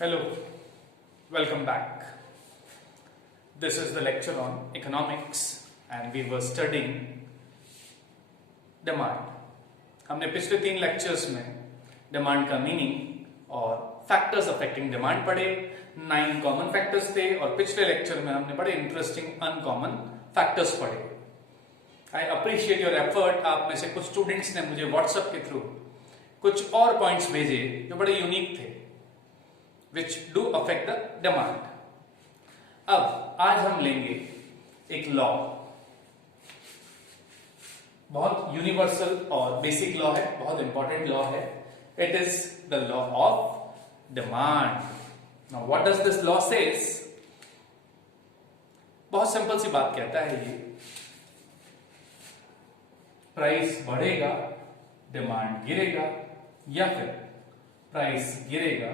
Hello, welcome back. This is the lecture on economics and we were studying demand. हमने पिछले 3 lectures में demand का meaning और factors affecting demand पढ़े, 9 common factors थे और पिछले लेक्चर में हमने बड़े इंटरेस्टिंग अनकॉमन फैक्टर्स पढ़े. I appreciate your effort. आप में से कुछ स्टूडेंट्स ने मुझे व्हाट्सएप के थ्रू कुछ और पॉइंट्स भेजे जो बड़े यूनिक थे, which do affect the demand. अब आज हम लेंगे एक लॉ, बहुत यूनिवर्सल और बेसिक लॉ है, बहुत इंपॉर्टेंट लॉ है. It is the law of demand. Now what does this law says? बहुत सिंपल सी बात कहता है ये, प्राइस बढ़ेगा डिमांड गिरेगा, या फिर प्राइस गिरेगा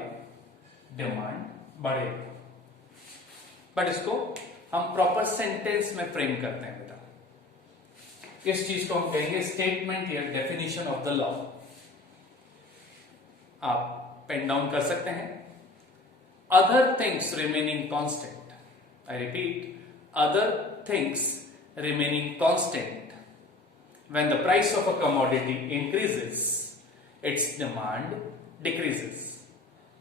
डिमांड बढ़ेगा. बट इसको हम प्रॉपर सेंटेंस में फ्रेम करते हैं बेटा. इस चीज को हम कहेंगे स्टेटमेंट या डेफिनेशन ऑफ द लॉ. आप पेन डाउन कर सकते हैं. Other things remaining constant. I repeat, other things remaining constant, when the price of a commodity increases, its demand decreases.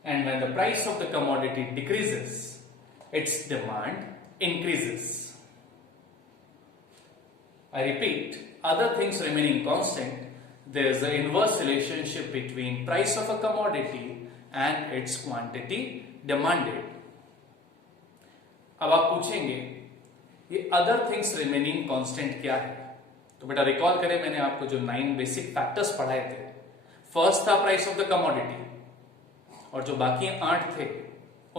And when the price of the commodity decreases, its demand increases. I repeat, other things remaining constant, there is an inverse relationship between price of a commodity and its quantity demanded. अब आप पूछेंगे ये other things remaining constant क्या है? तो बेटा recall करें, मैंने आपको जो 9 बेसिक फैक्टर्स पढ़ाए थे. फर्स्ट था प्राइस ऑफ द कमोडिटी, और जो बाकी 8 थे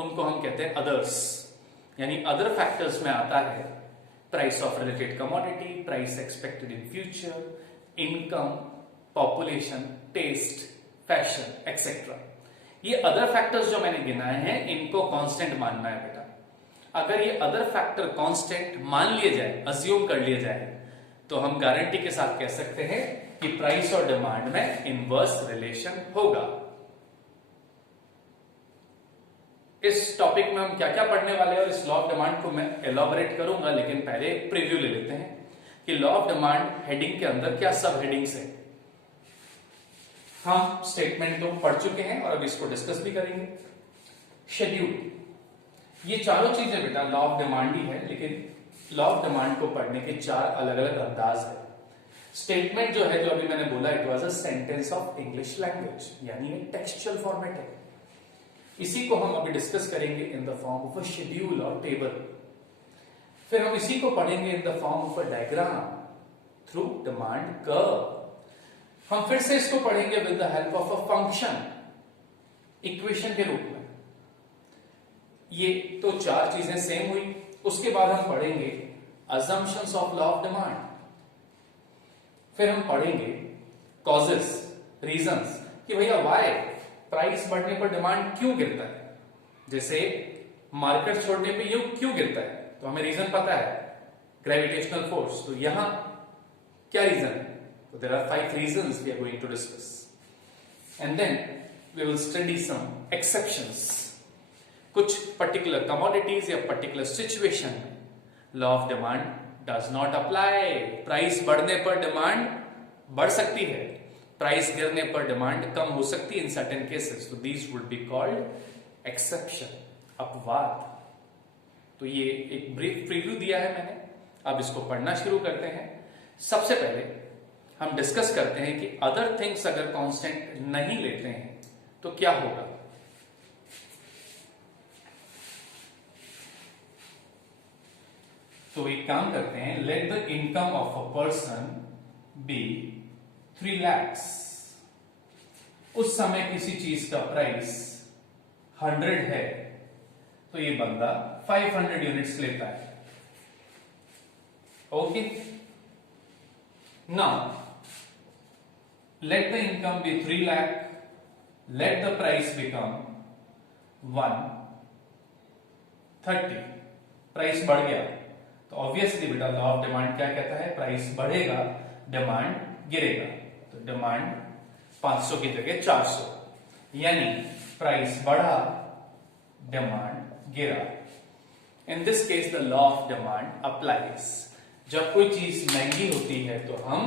उनको हम कहते हैं अदर्स. यानी अदर फैक्टर्स में आता है price of related commodity, price expected in future, income, population, taste, fashion etcetera. ये अदर फैक्टर्स जो मैंने गिनाए हैं इनको कांस्टेंट मानना है बेटा. अगर ये अदर फैक्टर कांस्टेंट मान लिए जाए, अज्यूम कर लिए जाए, तो हम गारंटी के साथ कह सकते हैं कि प्राइस और डिमांड में इनवर्स रिलेशन होगा. इस टॉपिक में हम क्या क्या पढ़ने वाले हैं और इस लॉ ऑफ डिमांड को मैं एलॉबरेट करूंगा, लेकिन पहले एक प्रीव्यू ले लेते हैं कि लॉ ऑफ डिमांड हेडिंग के अंदर क्या सब हेडिंग्स है. हम स्टेटमेंट तो पढ़ चुके हैं और अब इसको डिस्कस भी करेंगे. शेड्यूल, ये चारों चीजें बेटा लॉ ऑफ डिमांड ही है, लेकिन लॉ ऑफ डिमांड को पढ़ने के 4 अलग अलग अंदाज है. स्टेटमेंट जो है, जो अभी मैंने बोला, it was a sentence of English language, यानी एक टेक्सचुअल फॉर्मेट है. इसी को हम अभी डिस्कस करेंगे in the form of a schedule और टेबल. फिर हम इसी को पढ़ेंगे in the form of a diagram through demand curve. हम फिर से इसको पढ़ेंगे with the help of a function, equation के रूप में. ये तो 4 चीजें सेम हुई. उसके बाद हम पढ़ेंगे assumptions of law of demand. फिर हम पढ़ेंगे कॉजेस, रीजंस, कि भैया वाई प्राइस बढ़ने पर डिमांड क्यों गिरता है. जैसे मार्केट छोड़ने पे ये क्यों गिरता है, तो हमें रीजन पता है, ग्रेविटेशनल फोर्स. तो यहां क्या रीजन है? तो there are 5 reasons we are going to discuss. And then we will study some exceptions. कुछ पर्टिकुलर कमोडिटीज या पर्टिकुलर सिचुएशन में law of demand does not apply. Price बढ़ने पर डिमांड बढ़ सकती है, प्राइस गिरने पर डिमांड कम हो सकती है इन सर्टेन केसेस. तो these would be called exception, अपवाद. तो ये एक ब्रीफ प्रीव्यू दिया है मैंने. अब इसको पढ़ना शुरू करते हैं. सबसे पहले हम डिस्कस करते हैं कि अदर थिंग्स अगर कांस्टेंट नहीं लेते हैं तो क्या होगा. तो एक काम करते हैं, let the income of a person be 3 lakhs. उस समय किसी चीज का प्राइस 100 है तो ये बंदा 500 यूनिट्स लेता है. Okay, now let the income be 3 lakh, let the price become 130. Price बढ़ गया तो ऑब्वियसली बेटा लॉ ऑफ डिमांड क्या कहता है, प्राइस बढ़ेगा डिमांड गिरेगा. तो डिमांड 500 की जगह 400, यानी प्राइस बढ़ा डिमांड गिरा। In this case the law of demand applies. जब कोई चीज महंगी होती है तो हम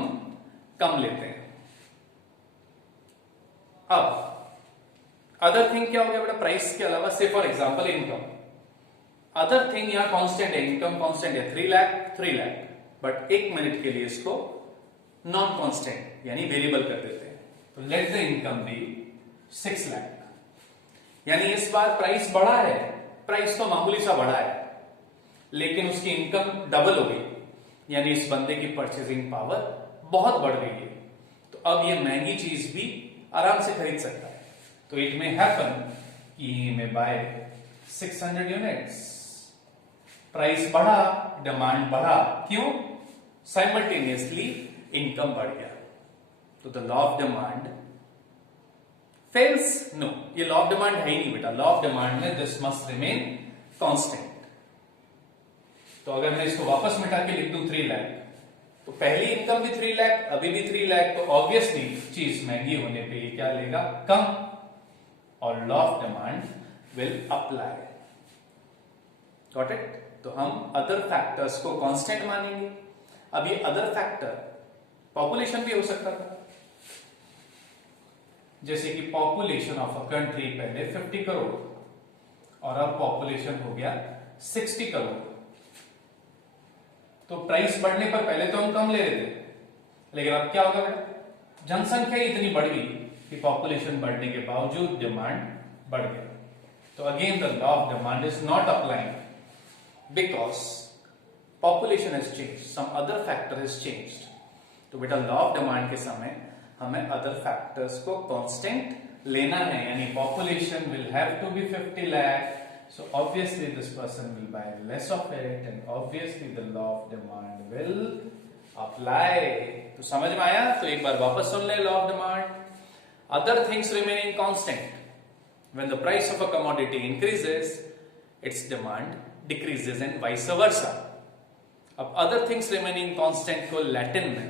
कम लेते हैं। अब अदर थिंग क्या हो गया बेटा, प्राइस के अलावा से for example income. Other thing यहां कांस्टेंट है, इनकम कांस्टेंट है 3 लाख, बट एक मिनट के लिए इसको नॉन कांस्टेंट यानी वेरिएबल कर देते हैं। तो let the income be 6 lakh, यानी इस बार प्राइस बढ़ा है, प्राइस तो मामूली सा बढ़ा है लेकिन उसकी इनकम डबल हो गई, यानी इस बंदे की परचेजिंग पावर बहुत बढ़ गई है। तो अब ये महंगी चीज भी आराम से खरीद सकता है। तो इट मे हैपन कि he may buy 600 units. Price बढ़ा, डिमांड बढ़ा, क्यों? साइमल्टेनियसली इनकम बढ़ गया। तो the law of demand fails? No, ये लॉ ऑफ डिमांड है ही नहीं बेटा। लॉ ऑफ डिमांड में दिस मस्ट रिमेन कांस्टेंट। तो अगर मैं इसको वापस मिटा के लिख दूं 3 लाख, तो पहली इनकम भी 3 लाख, अभी भी 3 लाख, तो ऑब्वियसली चीज महंगी होने पे ये क्या लेगा? कम। और law of demand will apply. Got it? तो हम अदर फैक्टर्स को कांस्टेंट मानेंगे। अब ये अदर फैक्टर पॉपुलेशन भी हो सकता था, जैसे कि पॉपुलेशन ऑफ अ कंट्री पहले 50 करोड़ और अब पॉपुलेशन हो गया 60 करोड़। तो प्राइस बढ़ने पर पहले तो हम कम ले रहे थे, लेकिन अब क्या होगा बेटा? जनसंख्या इतनी बढ़ गई कि पॉपुलेशन बढ़ने के बावजूद डिमांड बढ़ गया। तो again the law of demand is not applying because population has changed, some other factor has changed. तो बेटा लॉ ऑफ डिमांड के समय हमें अदर फैक्टर्स को कांस्टेंट लेना है, यानी population will have to be 50 lakh, so obviously this person will buy less of it and obviously the law of demand will apply। तो समझ में आया? तो एक बार वापस सुन ले law of demand. other things remaining constant, when the price of a commodity increases its demand decreases and vice versa। अब other things remaining constant को लैटिन में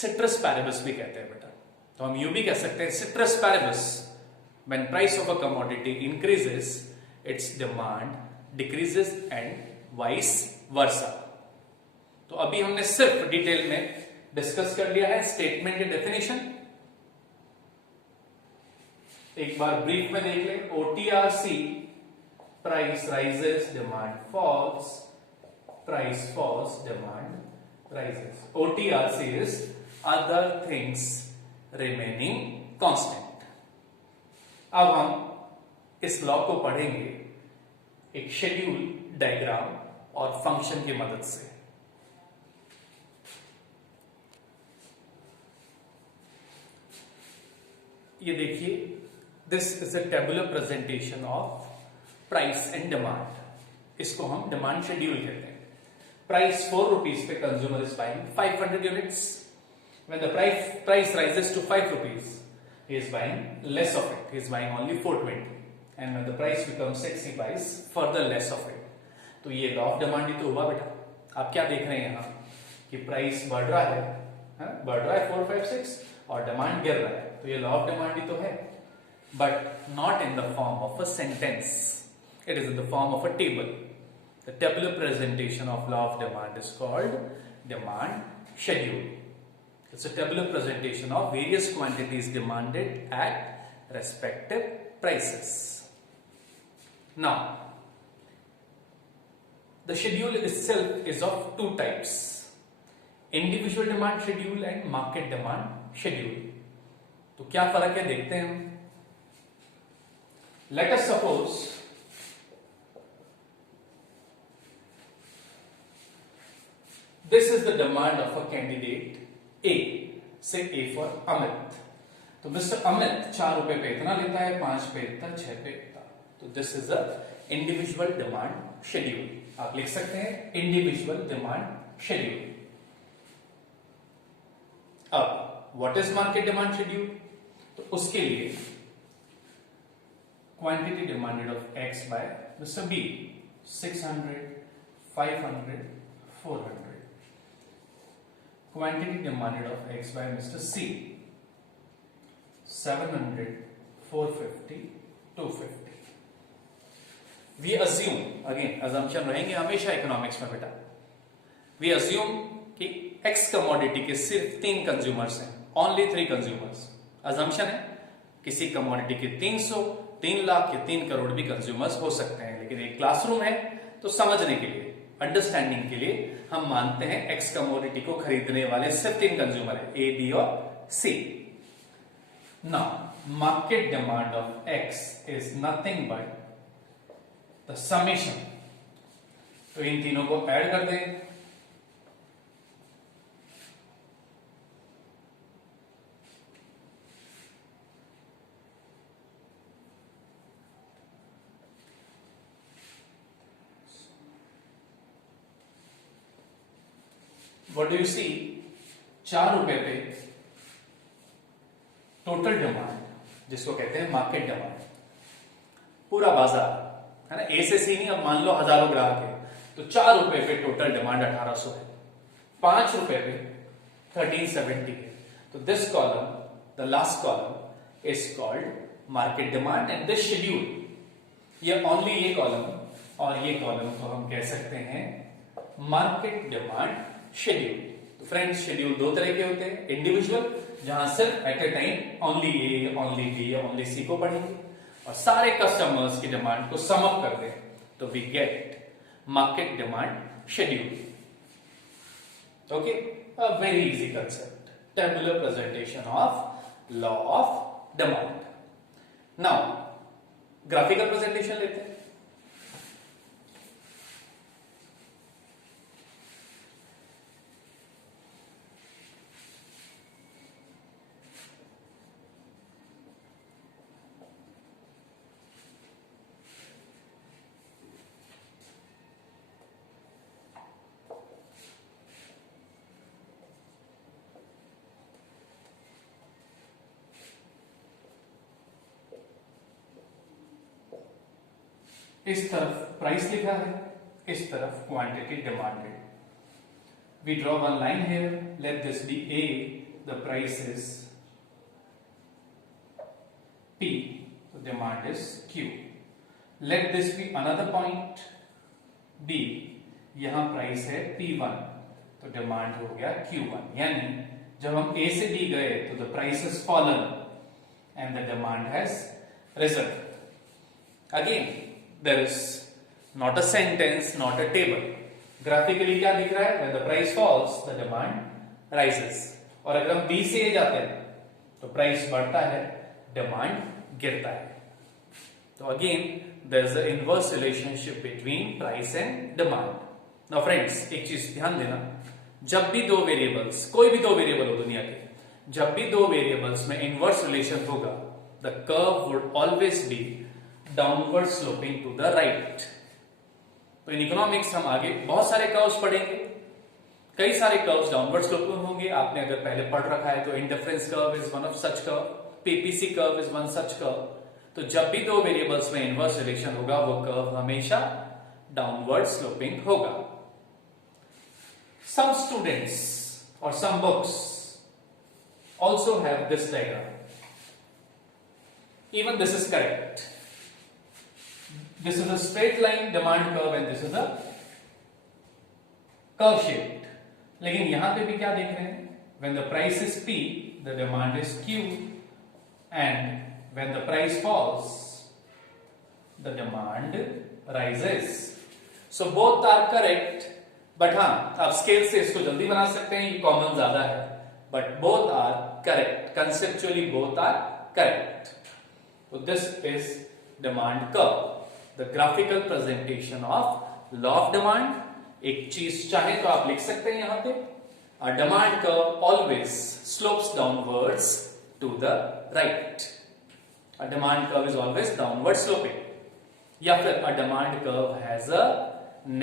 सिट्रस पैरिबस भी कहते हैं बेटा। तो हम यूं भी कह सकते हैं citrus paribus, when price of a commodity increases its demand decreases and vice versa। तो अभी हमने सिर्फ डिटेल में डिस्कस कर लिया है स्टेटमेंट की डेफिनेशन। एक बार ब्रीफ में देख ले। OTRC, price rises demand falls, price falls demand rises. OTRC is other things remaining constant। अब हम इस लॉ को पढ़ेंगे एक शेड्यूल, डायग्राम और फंक्शन की मदद से। ये देखिए, this is a tabular presentation of price and demand. इसको हम डिमांड शेड्यूल कहते हैं। प्राइस 4 रुपीज पे consumer is buying 500 units. When the price rises to 5 rupees, he is buying less of it. He is buying only 420. And when the price becomes 6, he buys further less of it. तो ये law of demand ही तो हुआ बेटा। आप क्या देख रहे हैं यहाँ कि प्राइस बढ़ रहा है, बढ़ रहा है 4, 5, 6 और डिमांड गिर रहा है। तो ये लॉ ऑफ डिमांड ही तो है, but not in the form of a sentence. It is in the form of a table. The tabular presentation of law of demand is called demand schedule. It's a tabular presentation of various quantities demanded at respective prices. Now, the schedule itself is of 2 types: individual demand schedule and market demand schedule. तो क्या फर्क है देखते हैं हम। Let us suppose this is the demand of a candidate A, say A for Amit. तो mister Amit 4 रुपए पे इतना लेता है, 5 पे इतना, 6 पे इतना। तो this is a individual demand schedule. आप लिख सकते हैं इंडिविजुअल डिमांड शेड्यूल। अब what is market demand schedule? तो उसके लिए quantity demanded of X by mister B 600, 500, 400। Quantity demanded of X by Mr. C 700, 450, 250. We assume, again assumption रहेंगे हमेशा इकोनॉमिक्स में बेटा, वी अज्यूम कि एक्स कमोडिटी के सिर्फ 3 कंज्यूमर्स हैं, ओनली 3 कंज्यूमर्स। अजम्पशन है किसी कमोडिटी के 300, 3 लाख या 3 करोड़ भी कंज्यूमर्स हो सकते हैं, लेकिन एक क्लासरूम है तो समझने के लिए, अंडरस्टैंडिंग के लिए हम मानते हैं एक्स कमोडिटी को खरीदने वाले सिर्फ 3 कंज्यूमर है, ए, बी और सी। Now market demand of X is nothing but the summation, तो इन तीनों को ऐड कर दें, व्हाट डू यू सी, 4 रुपए पे टोटल डिमांड, जिसको कहते हैं मार्केट डिमांड, पूरा बाजार है ना, ए से सी नहीं, अब मान लो हजारों ग्राहक है तो 4 रुपए पे टोटल डिमांड 1800 है, 5 रुपए पे 1370 है, तो this column, the last column is called market demand and this schedule, ये ओनली ये कॉलम और ये कॉलम को हम कह सकते हैं मार्केट डिमांड शेड्यूल। तो फ्रेंड्स शेड्यूल 2 तरह के होते हैं, इंडिविजुअल जहां सिर्फ at a time only A, only B या ओनली सी को पढ़ेंगे, और सारे कस्टमर्स की डिमांड को सम अप कर दें तो we get market demand schedule. Okay, a very easy concept, tabular presentation of law of demand. Now graphical presentation लेते हैं। इस तरफ प्राइस लिखा है, इस तरफ quantity demanded. We draw one line here, let this be A, the price is P, so demand is Q. Let this be another point B, यहां price है P1, तो डिमांड हो गया Q1, यानी जब हम A से B गए तो the price has fallen and the demand has risen. Again, there is not a sentence, not a table. Graphically क्या दिख रहा है? When the price falls, the demand rises. और अगर हम B से A जाते हैं तो प्राइस बढ़ता है, डिमांड गिरता है। तो again there is a inverse relationship between price and demand. Now friends एक चीज ध्यान देना, जब भी 2 वेरिएबल्स, कोई भी 2 वेरिएबल हो दुनिया के, जब भी 2 वेरिएबल्स में इनवर्स रिलेशन होगा, the curve would always be downward sloping to the right. तो इन इकोनॉमिक्स हम आगे बहुत सारे कर्व्स पढ़ेंगे, कई सारे कर्व्स डाउनवर्ड स्लोपिंग होंगे। आपने अगर पहले पढ़ रखा है तो indifference curve is one of such curve, PPC curve is one such curve. तो जब भी 2 वेरिएबल्स में इनवर्स रिलेशन होगा वो कर्व हमेशा डाउनवर्ड स्लोपिंग होगा। सम स्टूडेंट्स और some books also have this diagram. Even this is correct. This is a straight line demand curve and this is a curve shaped. लेकिन यहां पे भी क्या देख रहे हैं? When the price is P, the demand is Q, and when the price falls, the demand rises. So both are correct. But हाँ, आप स्केल से इसको जल्दी बना सकते हैं, ये कॉमन ज्यादा है. But both are correct. Conceptually, both are correct. So this is demand curve, the graphical presentation of law of demand. एक चीज चाहे तो आप लिख सकते हैं यहां पे, a demand curve always slopes downwards to the right. A demand curve is always downward sloping. या फिर a demand curve has a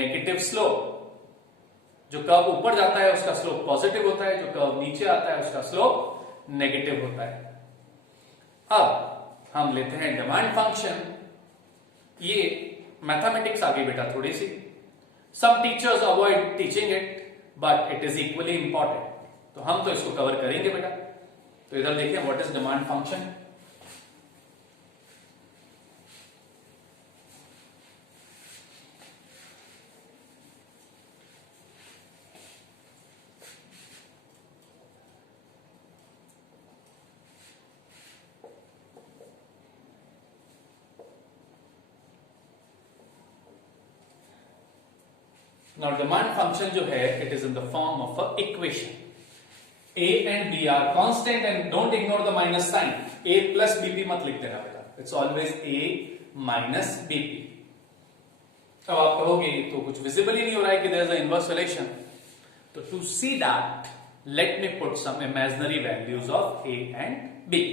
negative slope. जो कर्व ऊपर जाता है उसका स्लोप पॉजिटिव होता है, जो कर्व नीचे आता है उसका स्लोप नेगेटिव होता है। अब हम लेते हैं डिमांड फंक्शन। ये मैथमेटिक्स आगे बेटा थोड़ी सी, some teachers avoid teaching it but it is equally important, तो हम तो इसको कवर करेंगे बेटा। तो इधर देखिए what is demand function. Now demand function जो है it is in the form of a equation. A and B are constant and don't ignore the minus sign. A plus BP मत लिख देना बेटा. It's always A minus BP. अब आप कहोगे तो कुछ विजिबल ही नहीं हो रहा है कि there is an inverse relation. तो to see that, let me put some imaginary values of A and B.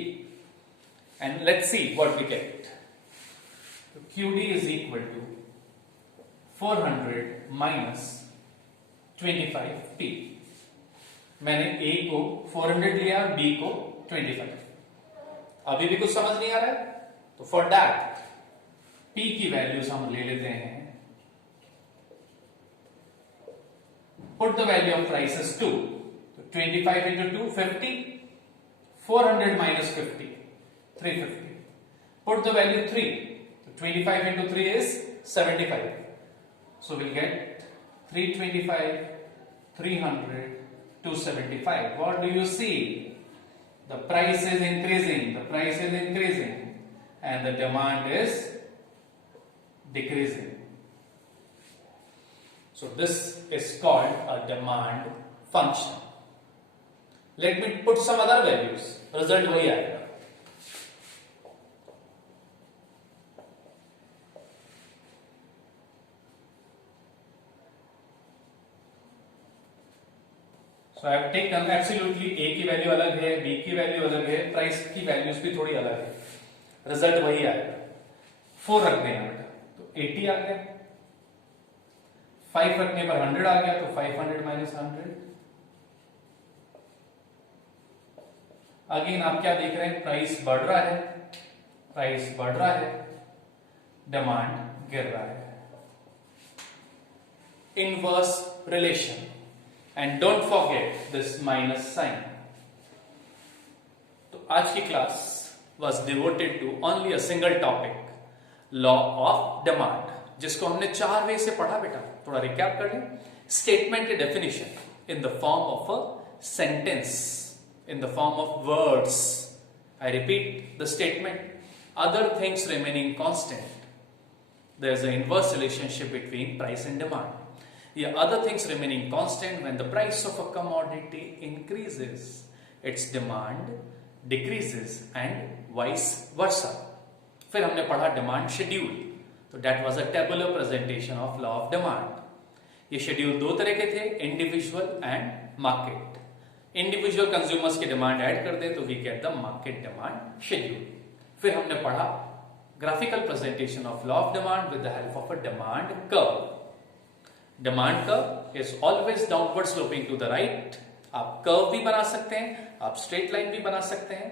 And let's see what we get. So QD is equal to 400 minus 25P. मैंने A को 400 लिया और B को 25. अभी भी कुछ समझ नहीं आ रहा है तो फॉर दैट P की वैल्यूज हम ले लेते हैं. Put the value of price is 2. 25 into 2 50. 400 minus 50 350. Put the value 3. 25 into 3 is 75. So we'll get 325 300 275. What do you see? The price is increasing. The price is increasing, and the demand is decreasing. So this is called a demand function. Let me put some other values. Result वही आएगा. So I have taken absolutely A की value अलग है, B की value अलग है, price की values भी थोड़ी अलग है. रिजल्ट वही आएगा. 4 रख देना बेटा तो 80 आ गया. 5 रखने पर 100 आ गया तो 500 minus 100. अगेन आप क्या देख रहे हैं? प्राइस बढ़ रहा है, प्राइस बढ़ रहा है, डिमांड गिर रहा है. Inverse relation. And don't forget this minus sign. तो आज की class was devoted to only a single topic, law of demand, जिसको हमने 4 वे से पढ़ा बेटा. थोड़ा रिकैप कर लें. स्टेटमेंट की definition in the form of a sentence, in the form of words. I repeat the statement. Other things remaining constant, there is an inverse relationship between price and demand. The other things remaining constant, when the price of a commodity increases, its demand decreases and vice versa. फिर हमने पढ़ा demand schedule. तो that was a tabular presentation of law of demand. ये schedule 2 तरह के थे, individual and market. Individual consumers की demand add कर दे तो we get the market demand schedule. फिर हमने पढ़ा graphical presentation of law of demand with the help of a demand curve. Demand curve is always downward sloping to the right. आप curve भी बना सकते हैं, आप स्ट्रेट लाइन भी बना सकते हैं.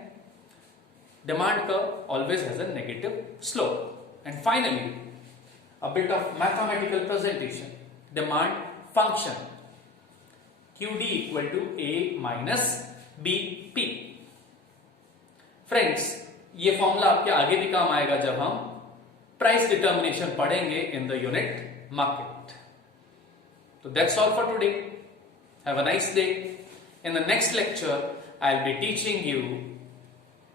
Demand curve always has a negative slope. And finally a bit of mathematical presentation. Demand function QD equal to A minus BP. Friends, ये फॉर्मूला आपके आगे भी काम आएगा जब हम प्राइस डिटर्मिनेशन पढ़ेंगे in the unit market. So that's all for today. Have a nice day. In the next lecture, I'll be teaching you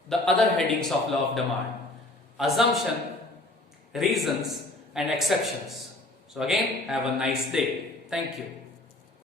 the other headings of law of demand: assumption, reasons, and exceptions. So again, have a nice day. Thank you.